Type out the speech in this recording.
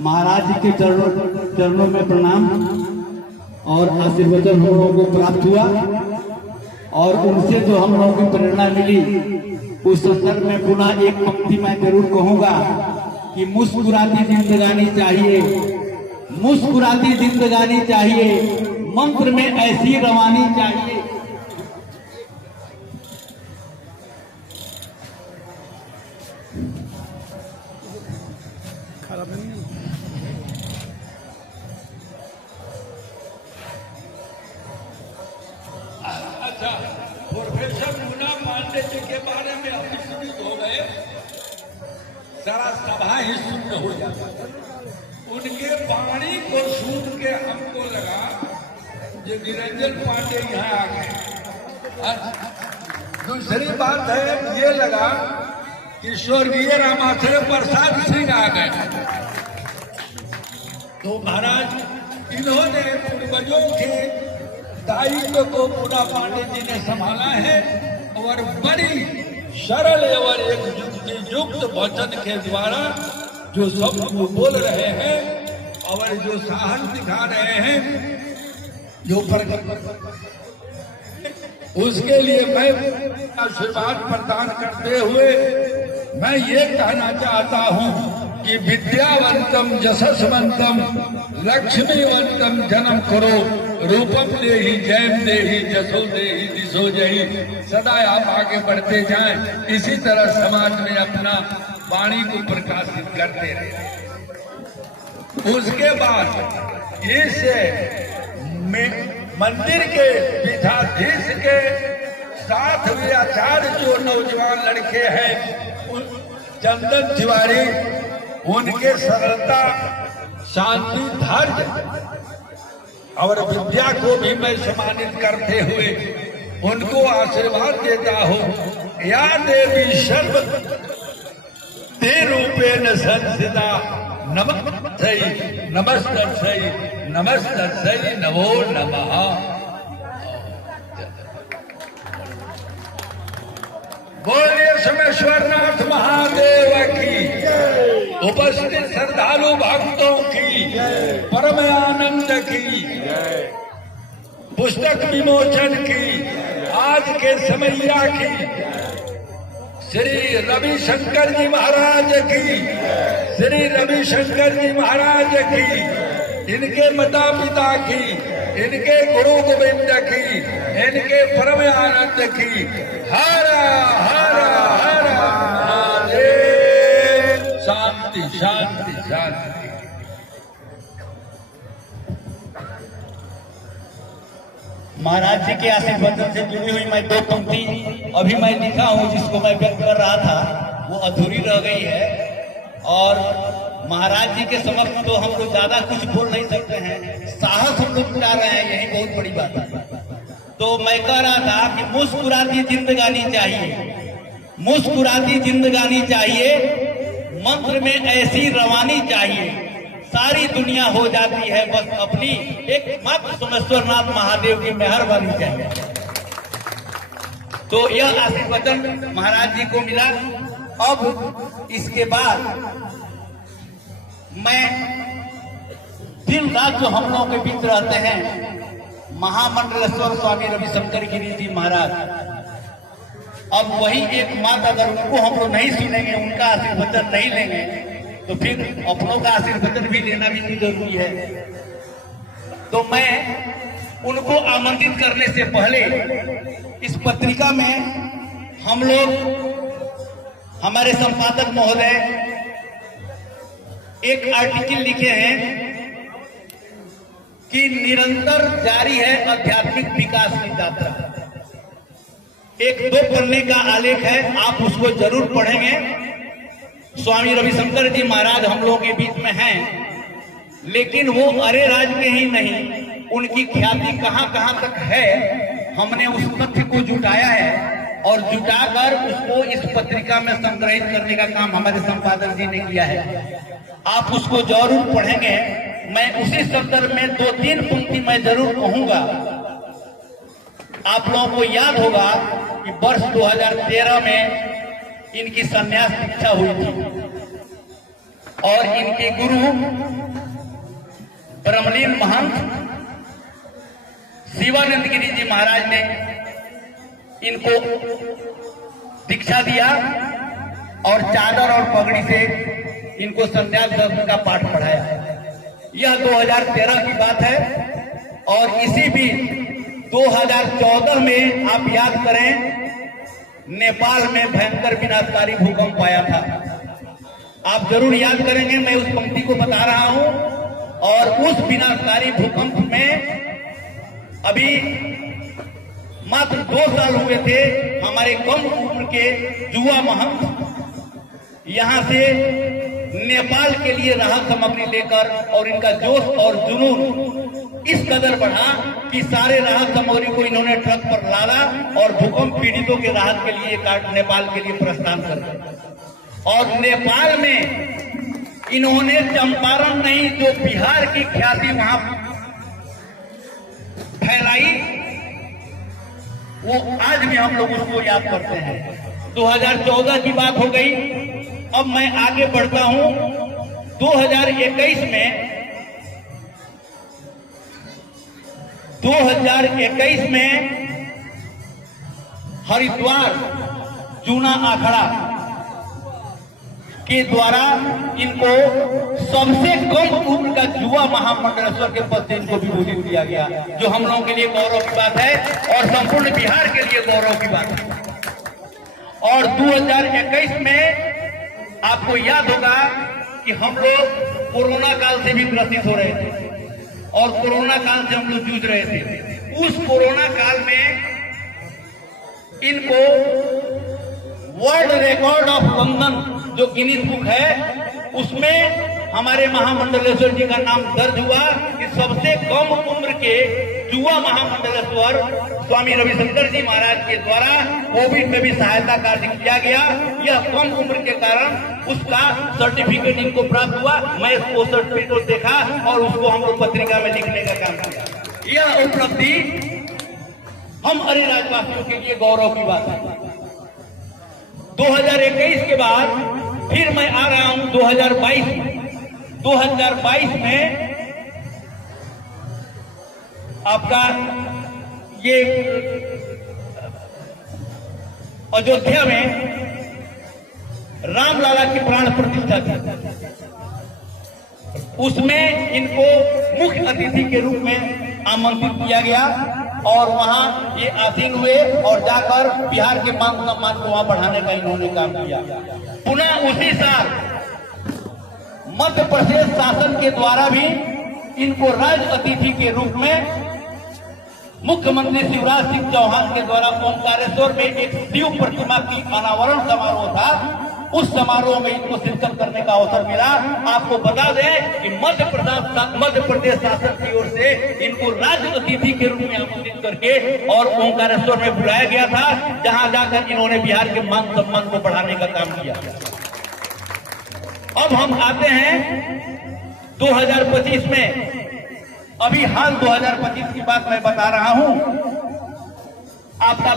महाराज जी के चरणों में प्रणाम और आशीर्वचन हम लोगों को प्राप्त हुआ और उनसे जो हम लोगों की प्रेरणा मिली उस संदर्भ में पुनः एक पंक्ति मैं जरूर कहूंगा कि मुस्कुराती जिंदगानी चाहिए, मुस्कुराती जिंदगानी चाहिए, मंत्र में ऐसी रवानी चाहिए। अच्छा, प्रोफेसर मुन्ना पांडे जी के बारे में हम सुनित हो गए, सारा सभा ही शून्य हो जाता। उनके वाणी को सुन के हमको लगा जो निरंजन पांडे यहाँ आ गए। दूसरी बात है ये लगा कि स्वर्गीय रामाश्रय प्रसाद सिंह आ गए। तो महाराज इन्होंने पूर्वजों के दायित्व को मुन्ना पांडे जी ने संभाला है और बड़ी सरल और एक युक्त वचन के द्वारा जो सब बोल रहे हैं और जो साहस दिखा रहे हैं, जो उसके लिए मैं आशीर्वाद प्रदान करते हुए मैं ये कहना चाहता हूँ कि विद्यावंतम यशस्वंतम लक्ष्मीवंतम जन्म करो, रूपम देहि जयम देहि जसो देहि दिशो जहि। सदा आप आगे बढ़ते जाएं, इसी तरह समाज में अपना वाणी को प्रकाशित करते रहे। उसके बाद इस मंदिर के पीठाधीश के साथ भी आचार्य जो नौजवान लड़के हैं, चंदन तिवारी, उनके सरलता, शांति, धैर्य और विद्या को भी मैं सम्मानित करते हुए उनको आशीर्वाद देता हूँ। या देवी सर्व ते रूपेण संस्थिता नमस्तै नमस्तै नमस्तै नमो नमः। बोलिए सोमेश्वरनाथ महादेव की, उपस्थित श्रद्धालु भक्तों की, परम आनंद की, पुस्तक विमोचन की, आज के समैया की, श्री रविशंकर जी महाराज की, श्री रविशंकर जी महाराज की, इनके माता पिता की, इनके गुरु गोविंद की, इनके परम आनंद की। हर हर हर महादेव। शांति शांति शांति। महाराज जी के आशीर्वचन से जुड़ी हुई मैं दो पंक्ति अभी मैं लिखा हूँ, जिसको मैं व्यक्त कर रहा था, वो अधूरी रह गई है और महाराज जी के समक्ष तो हम लोग ज्यादा कुछ बोल नहीं सकते हैं, साहस हम लोग जुटा रहे हैं, यही बहुत बड़ी बात है। तो मैं कह रहा था कि मुस्कुराती जिंदगानी चाहिए, मुस्कुराती जिंदगानी चाहिए, मंत्र में ऐसी रवानी चाहिए, सारी दुनिया हो जाती है बस अपनी एक मात्र सोमेश्वरनाथ महादेव की मेहरबानी चाहिए। तो यह आशीर्वचन महाराज जी को मिला। अब इसके बाद मैं दिन रात जो हम लोगों के बीच रहते हैं, महामंडलेश्वर स्वामी रविशंकर गिरी जी महाराज, अब वही एक मात्र अगर उनको हम लोग नहीं सुनेंगे, उनका आशीर्वचन नहीं लेंगे, तो फिर अपनों का आशीर्वचन भी लेना भी जरूरी है। तो मैं उनको आमंत्रित करने से पहले इस पत्रिका में हम लोग, हमारे संपादक महोदय एक आर्टिकल लिखे हैं कि निरंतर जारी है आध्यात्मिक विकास की यात्रा। एक 2 पन्ने का आलेख है, आप उसको जरूर पढ़ेंगे। स्वामी रविशंकर जी महाराज हम लोगों के बीच में हैं, लेकिन वो अरे राज के ही नहीं, उनकी ख्याति कहां कहां तक है, हमने उस तथ्य को जुटाया है और जुटाकर उसको इस पत्रिका में संग्रहित करने का काम हमारे संपादक जी ने किया है। आप उसको जरूर पढ़ेंगे। मैं उसी संदर्भ में 2-3 पंक्ति मैं जरूर कहूंगा। आप लोगों को याद होगा कि वर्ष 2013 में इनकी संन्यास दीक्षा हुई थी। और इनके गुरु ब्रह्मलीन महंत शिवानंद गिरी जी महाराज ने इनको दीक्षा दिया और चादर और पगड़ी से इनको संध्या दर्शन का पाठ पढ़ाया। यह 2013 की बात है और इसी भी 2014 में आप याद करें नेपाल में भयंकर विनाशकारी भूकंप आया था। आप जरूर याद करेंगे, मैं उस पंक्ति को बता रहा हूं। और उस विनाशकारी भूकंप में अभी मात्र 2 साल हुए थे। हमारे कम उम्र के युवा महंत यहां से नेपाल के लिए राहत सामग्री लेकर, और इनका जोश और जुनून इस कदर बढ़ा कि सारे राहत सामग्री को इन्होंने ट्रक पर लादा और भूकंप पीड़ितों के राहत के लिए नेपाल के लिए प्रस्थान कर दिया। और नेपाल में इन्होंने चंपारण नहीं, जो बिहार की ख्याति वहां फैलाई, वो आज भी हम लोग उसको याद करते हैं। 2014 की बात हो गई। अब मैं आगे बढ़ता हूं। 2021 में हरिद्वार जूना आखड़ा के द्वारा इनको सबसे कम उम्र का युवा महामंडलेश्वर के पद से इनको विभूषित किया गया, जो हम लोगों के लिए गौरव की बात है और संपूर्ण बिहार के लिए गौरव की बात है। और 2021 में आपको याद होगा कि हम लोग कोरोना काल से भी ग्रसित हो रहे थे और कोरोना काल से हम लोग जूझ रहे थे। उस कोरोना काल में इनको वर्ल्ड रिकॉर्ड ऑफ लंदन जो गिनीज बुक है उसमें हमारे महामंडलेश्वर जी का नाम दर्ज हुआ कि सबसे कम उम्र के युवा महामंडलेश्वर स्वामी रविशंकर जी महाराज के द्वारा कोविड में भी सहायता कार्य किया गया। यह कम उम्र के कारण उसका सर्टिफिकेट इनको प्राप्त हुआ। मैं वो सर्टिफिकेट देखा और उसको हम लोग पत्रिका में लिखने का काम किया। यह उपलब्धि हम अरिराजवासियों के लिए गौरव की बात है। 2021 के बाद फिर मैं आ रहा हूं 2022 में। 2022 में आपका ये अयोध्या में रामलला की प्राण प्रतिष्ठा थी। उसमें इनको मुख्य अतिथि के रूप में आमंत्रित किया गया और वहां ये आसीन हुए और जाकर बिहार के मान सम्मान को वहां बढ़ाने का इन्होंने काम किया। पुनः उसी साल मध्य प्रदेश शासन के द्वारा भी इनको राज अतिथि के रूप में मुख्यमंत्री शिवराज सिंह चौहान के द्वारा ओंकारेश्वर में एक शिव प्रतिमा की अनावरण समारोह था। उस समारोह में इनको शिरकत करने का अवसर मिला। आपको बता दें कि मध्य प्रदेश शासन की ओर से इनको राज्य अतिथि के रूप में आमंत्रित करके और ओंकारेश्वर में बुलाया गया था, जहां जाकर इन्होंने बिहार के मान सम्मान को बढ़ाने का काम किया। अब हम आते हैं 2025 में। अभी हाल 2025 की बात मैं बता रहा हूं। आपका